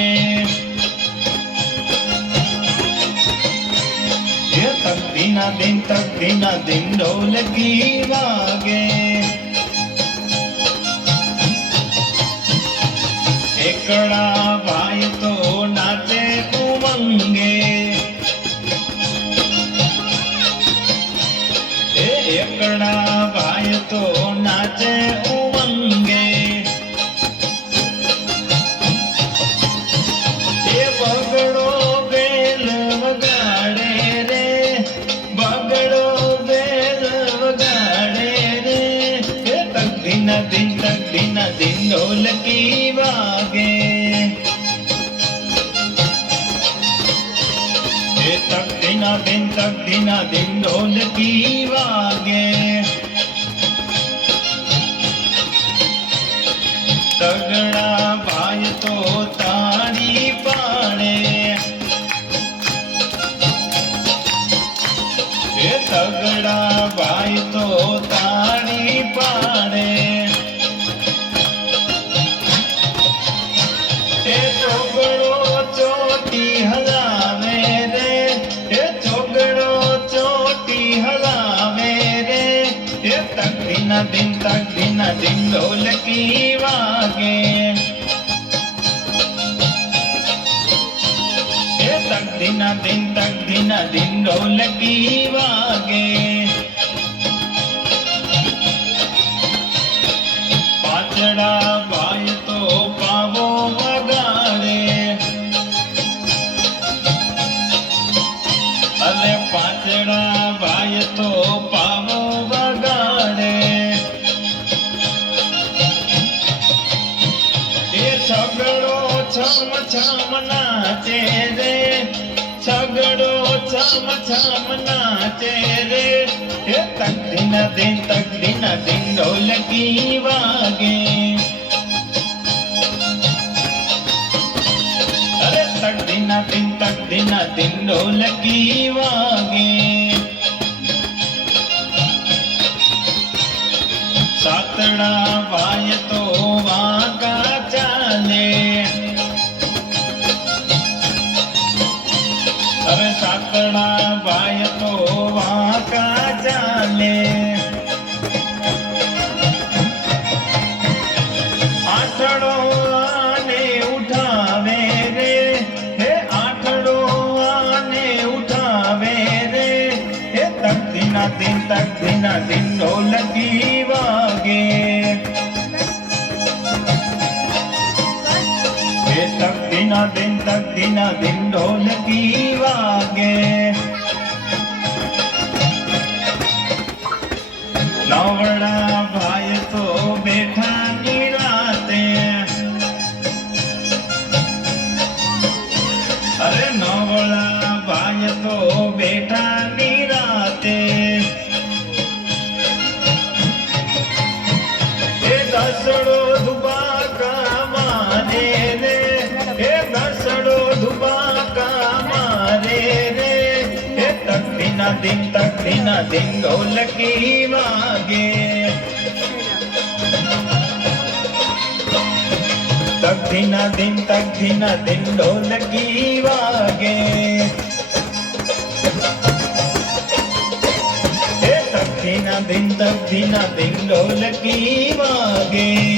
वागे ये तक दीना दिन ढोलकी वागे एकड़ा भाई तो नाचे उमंगे एकड़ा भाई तो नाचे उमंगे ये बगड़ो बेल वगाड़े रे बगड़ो बेल वगाड़े रे ये तक दीना दिन ढोलकी वागे ये तक दीना दिन ढोलकी वागे तगड़ा भाई तो ताड़ी पाड़े ये तगड़ा भाई तो ताड़ी पाड़े ये छोकड़ो चोटी हलावे रे ये छोकड़ो चोटी हलावे रे ये तक दीना दिन ढोलकी वागे ये तक दीना दिन ढोलकी वागे पाचड़ा भाई तो पावो वगाड़े अले पाचड़ा भाई तो पावो वगाड़े ये छगड़ो छम नाचे रे छगड़ो छम नाचे रे ये तक दीना दिन ढोलकी वागे अरे तक दीना दिन ढोलकी वागे सातड़ा भाई तो वागा चाले अरे सातड़ा भाई तो वागा चाले आठड़ो आने उठावे रे हे आठड़ो आने उठावे रे हे तक दीना दिन ढोलकी वागे हे तक दीना दिन ढोलकी वागे नवड़ा भाई तो बैठा निराते अरे नवड़ा भाई तो बैठा निराते ये दसड़ो दुबाका मारे रे ये दसड़ो दुबाका मारे रे ये तक दीना दिन ढोलकी वागे तक दीना दिन ढोलकी वागे हे तक दीना दिन ढोलकी वागे